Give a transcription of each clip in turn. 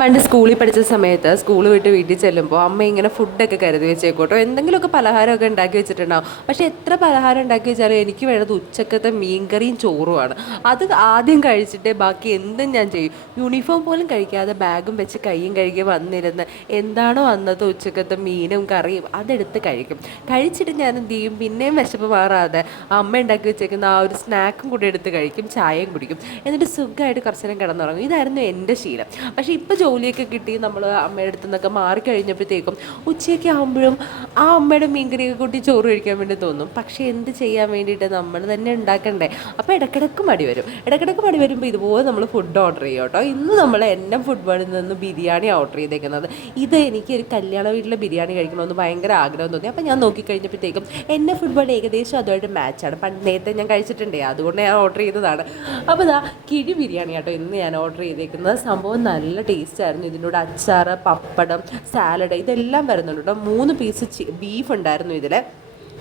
പണ്ട് സ്കൂളിൽ പഠിച്ച സമയത്ത് സ്കൂൾ വിട്ട് വീട്ടിൽ ചെല്ലുമ്പോൾ അമ്മ ഇങ്ങനെ ഫുഡൊക്കെ കരുതി വെച്ചേക്കോട്ടോ, എന്തെങ്കിലുമൊക്കെ പലഹാരമൊക്കെ ഉണ്ടാക്കി വെച്ചിട്ടുണ്ടാവും. പക്ഷേ എത്ര പലഹാരം ഉണ്ടാക്കി വെച്ചാലും എനിക്ക് വേണ്ടത് ഉച്ചക്കത്തെ മീൻകറിയും ചോറുമാണ്. അത് ആദ്യം കഴിച്ചിട്ടേ ബാക്കി എന്തും ഞാൻ ചെയ്യും. യൂണിഫോം പോലും കഴിക്കാതെ ബാഗും വെച്ച് കയ്യും കഴുകി വന്നിരുന്ന് എന്താണോ അന്നത്തെ ഉച്ചക്കത്തെ മീനും കറിയും അതെടുത്ത് കഴിക്കും. കഴിച്ചിട്ട് ഞാൻ എന്ത് ചെയ്യും, പിന്നെയും വിശപ്പ് മാറാതെ അമ്മ ഉണ്ടാക്കി വെച്ചേക്കുന്ന ആ ഒരു സ്നാക്കും കൂടി എടുത്ത് കഴിക്കും, ചായയും കുടിക്കും. എന്നിട്ട് സുഖമായിട്ട് കുറച്ച് നേരം കിടന്നുറങ്ങും. ഇതായിരുന്നു എൻ്റെ ശീലം. പക്ഷേ ഇപ്പോൾ ജോലിയൊക്കെ കിട്ടി നമ്മൾ അമ്മയുടെ അടുത്ത് നിന്നൊക്കെ മാറിക്കഴിഞ്ഞപ്പോഴത്തേക്കും ഉച്ചയൊക്കെ ആകുമ്പോഴും ആ അമ്മയുടെ മീൻകറിയൊക്കെ കൂട്ടി ചോറ് കഴിക്കാൻ വേണ്ടി തോന്നും. പക്ഷേ എന്ത് ചെയ്യാൻ വേണ്ടിയിട്ട് നമ്മൾ തന്നെ ഉണ്ടാക്കണ്ടേ. അപ്പോൾ ഇടയ്ക്കിടയ്ക്ക് മടി വരും. ഇടയ്ക്കിടയ്ക്ക് മടി വരുമ്പോൾ ഇതുപോലെ നമ്മൾ ഫുഡ് ഓർഡർ ചെയ്യും കേട്ടോ. ഇന്ന് നമ്മൾ എന്നെ ഫുഡ് വേളിൽ നിന്ന് ബിരിയാണി ഓർഡർ ചെയ്തേക്കുന്നത്. ഇത് എനിക്ക് ഒരു കല്യാണ വീട്ടിലെ ബിരിയാണി കഴിക്കണമെന്ന് ഭയങ്കര ആഗ്രഹം തോന്നി. അപ്പോൾ ഞാൻ നോക്കിക്കഴിഞ്ഞപ്പോഴത്തേക്കും എന്നെ ഫുഡ് വേൾ ഏകദേശം അതുമായിട്ട് മാച്ചാണ്. പണ്ട് നേരത്തെ ഞാൻ കഴിച്ചിട്ടുണ്ടേ, അതുകൊണ്ട് ഞാൻ ഓർഡർ ചെയ്തതാണ്. അപ്പോൾ ഇതാ കിഴി ബിരിയാണി കേട്ടോ ഇന്ന് ഞാൻ ഓർഡർ ചെയ്തേക്കുന്നത്. സംഭവം നല്ല ടേസ്റ്റ് ആയിരുന്നു. ഇതിൻ്റെ കൂടെ അച്ചാർ, പപ്പടം, സാലഡ് ഇതെല്ലാം വരുന്നുണ്ട് കേട്ടോ. 3 പീസ് ബീഫ് ഉണ്ടായിരുന്നു ഇതിൽ.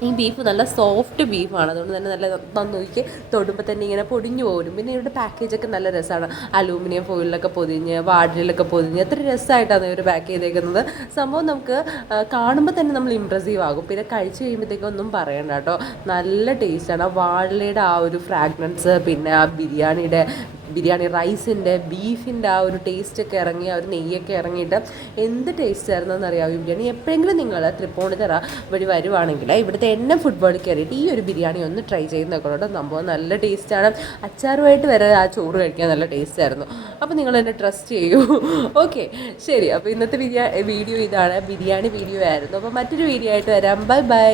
ഈ ബീഫ് നല്ല സോഫ്റ്റ് ബീഫാണ്, അതുകൊണ്ട് തന്നെ നല്ല നന്നാക്കി തൊടുമ്പോൾ തന്നെ ഇങ്ങനെ പൊടിഞ്ഞു പോരും. പിന്നെ ഇവിടെ പാക്കേജൊക്കെ നല്ല രസമാണ്. അലൂമിനിയം ഫോയിലൊക്കെ പൊതിഞ്ഞ് വാഴയിലൊക്കെ പൊതിഞ്ഞ് എത്ര രസമായിട്ടാണ് ഇവർ പാക്ക് ചെയ്തേക്കുന്നത്. സംഭവം നമുക്ക് കാണുമ്പോൾ തന്നെ നമ്മൾ ഇമ്പ്രസീവ് ആകും. പിന്നെ കഴിച്ച് കഴിയുമ്പോഴത്തേക്കും ഒന്നും പറയണ്ട കേട്ടോ, നല്ല ടേസ്റ്റാണ്. ആ വാഴയുടെ ആ ഒരു ഫ്രാഗ്രൻസ്, പിന്നെ ആ ബിരിയാണി റൈസിൻ്റെ ബീഫിൻ്റെ ആ ഒരു ടേസ്റ്റൊക്കെ ഇറങ്ങി, ആ ഒരു നെയ്യൊക്കെ ഇറങ്ങിയിട്ട് എന്ത് ടേസ്റ്റ് ആയിരുന്നെന്ന് അറിയാം ഈ ബിരിയാണി. എപ്പോഴെങ്കിലും നിങ്ങൾ തൃപ്പൂണിത്തുറ വഴി വരുവാണെങ്കിൽ ഇവിടുത്തെ എന്നെ ഫുട്ബോളിൽ കയറിയിട്ട് ഈ ഒരു ബിരിയാണി ഒന്ന് ട്രൈ ചെയ്ത് നോക്കണം. സംഭവം നല്ല ടേസ്റ്റാണ്. അച്ചാറുമായിട്ട് വരെ ആ ചോറ് കഴിക്കാൻ നല്ല ടേസ്റ്റായിരുന്നു. അപ്പോൾ നിങ്ങൾ എന്നെ ട്രസ്റ്റ് ചെയ്യൂ. ഓക്കെ, ശരി. അപ്പോൾ ഇന്നത്തെ വീഡിയോ ഇതാണ്, ബിരിയാണി വീഡിയോ ആയിരുന്നു. അപ്പോൾ മറ്റൊരു വീഡിയോ ആയിട്ട് വരാം. Bye bye.